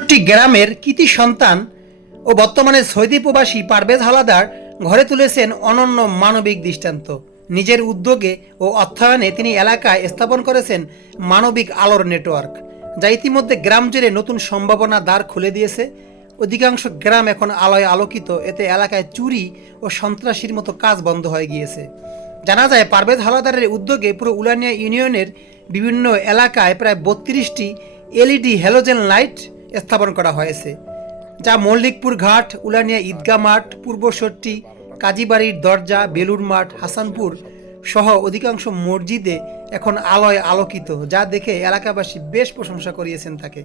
একটি গ্রামের কৃতি সন্তান ও বর্তমানে সৌদি প্রবাসী পারভেজ হাওলাদার ঘরে তুলেছেন অনন্য মানবিক দৃষ্টান্ত। নিজের উদ্যোগে ও অর্থায়নে তিনি এলাকায় স্থাপন করেছেন মানবিক আলোর নেটওয়ার্ক, যা ইতিমধ্যে গ্রাম জুড়ে নতুন সম্ভাবনা দ্বার খুলে দিয়েছে। অধিকাংশ গ্রাম এখন আলোয় আলোকিত, এতে এলাকায় চুরি ও সন্ত্রাসীর মতো কাজ বন্ধ হয়ে গিয়েছে। জানা যায়, পারভেজ হাওলাদারের উদ্যোগে পুরো উলানিয়া ইউনিয়নের বিভিন্ন এলাকায় প্রায় 32টি এলইডি হ্যালোজেন লাইট স্থাপন করা হয়েছে, যা মল্লিকপুর ঘাট, উলানিয়া ঈদগাহ মাঠ, পূর্বশট্টি, কাজীবাড়ির দরজা, বেলুর মাঠ, হাসানপুর সহ অধিকাংশ মসজিদে এখন আলোয় আলোকিত, যা দেখে এলাকাবাসী বেশ প্রশংসা করিয়েছেন তাকে।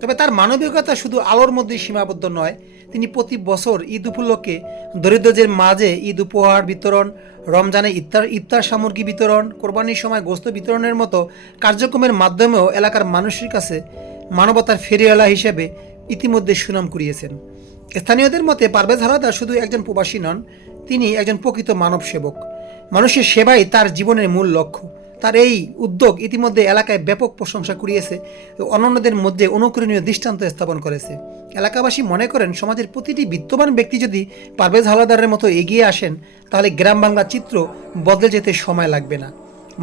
তবে তার মানবিকতা শুধু আলোর মধ্যেই সীমাবদ্ধ নয়। তিনি প্রতি বছর ঈদ উপলক্ষে দরিদ্রদের মাঝে ঈদ উপহার বিতরণ, রমজানে ইফতার সামগ্রী বিতরণ, কোরবানির সময় গোশত বিতরণের মতো কার্যক্রমের মাধ্যমেও এলাকার মানুষের কাছে মানবতার ফেরিওয়ালা হিসেবে ইতিমধ্যে সুনাম কুড়িয়েছেন। স্থানীয়দের মতে পারভেজ হাওলাদার শুধু একজন প্রবাসী নন, তিনি একজন প্রকৃত মানব সেবক। মানুষের সেবাই তার জীবনের মূল লক্ষ্য। তার এই উদ্যোগ ইতিমধ্যে এলাকায় ব্যাপক প্রশংসা কুড়িয়েছে ও অন্যান্যদের মধ্যে অনুকরণীয় দৃষ্টান্ত স্থাপন করেছে। এলাকাবাসী মনে করেন, সমাজের প্রতিটি বিত্তবান ব্যক্তি যদি পারভেজ হাওলাদারের মতো এগিয়ে আসেন, তাহলে গ্রাম বাংলার চিত্র বদলে যেতে সময় লাগবে না।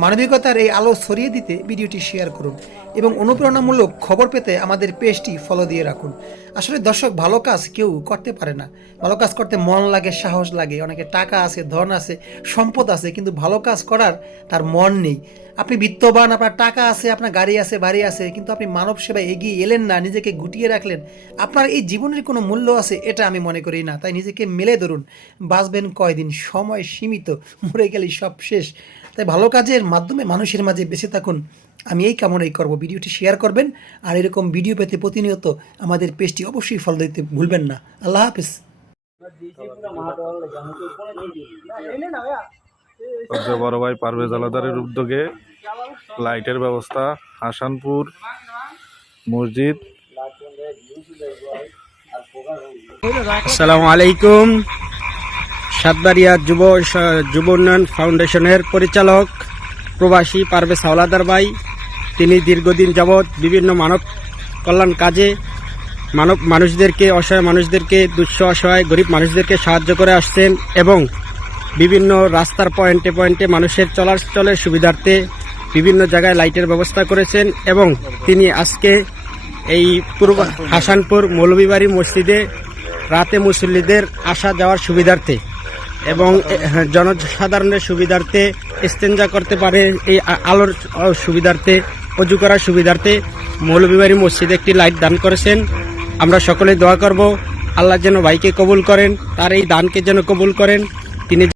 মানবিকতার এই আলো ছড়িয়ে দিতে ভিডিওটি শেয়ার করুন এবং অনুপ্রেরণামূলক খবর পেতে আমাদের পেজটি ফলো দিয়ে রাখুন। আসলে দর্শক, ভালো কাজ কেউ করতে পারে না। ভালো কাজ করতে মন লাগে, সাহস লাগে। অনেকে টাকা আছে, ধন আছে, সম্পদ আছে, কিন্তু ভালো কাজ করার তার মন নেই। আপনি বিত্তবান, আপনার টাকা আছে, আপনার গাড়ি আছে, বাড়ি আছে, কিন্তু আপনি মানব সেবায় এগিয়ে এলেন না, নিজেকে গুটিয়ে রাখলেন, আপনার এই জীবনের কোনো মূল্য আছে এটা আমি মনে করি না। তাই নিজেকে মেলে ধরুন। বাঁচবেন কয়দিন, সময় সীমিত, মরে গেলেই সব শেষ। তাই ভালো কাজের মাধ্যমে মানুষের মাঝে বেঁচে থাকুন, আমি এই কামনাই করব। ভিডিওটি শেয়ার করবেন আর এরকম ভিডিও পেতে প্রতিনিয়ত আমাদের পেজটি অবশ্যই ফলো দিতে ভুলবেন না। আল্লাহ হাফিজ। বড় ভাই পারভেজ হাওলাদারের উদ্যোগে লাইটের ব্যবস্থা, হাসানপুর মসজিদ। আসসালামু আলাইকুম। সাতবাড়িয়া যুব উন্নয়ন ফাউন্ডেশনের পরিচালক প্রবাসী পারভেজ হাওলাদার ভাই, তিনি দীর্ঘদিন যাবৎ বিভিন্ন মানব কল্যাণ কাজে মানুষদেরকে, অসহায় মানুষদেরকে, দুঃস্থ অসহায় গরিব মানুষদেরকে সাহায্য করে আসছেন এবং বিভিন্ন রাস্তার পয়েন্টে পয়েন্টে মানুষের চলাচলের সুবিধার্থে বিভিন্ন জায়গায় লাইটের ব্যবস্থা করেছেন। এবং তিনি আজকে এই হাসানপুর মৌলভীবাড়ি মসজিদে রাতে মুসল্লিদের আসা যাওয়ার সুবিধার্থে এবং জনসাধারণের সুবিধার্থে, ইস্তেঞ্জা করতে পারে এই আলোর সুবিধার্থে, অজু করার সুবিধার্থে মৌলভীবাড়ি মসজিদে একটি লাইট দান করেছেন। আমরা সকলে দোয়া করব আল্লাহ যেন ভাইকে কবুল করেন, তার এই দানকে যেন কবুল করেন। তিনি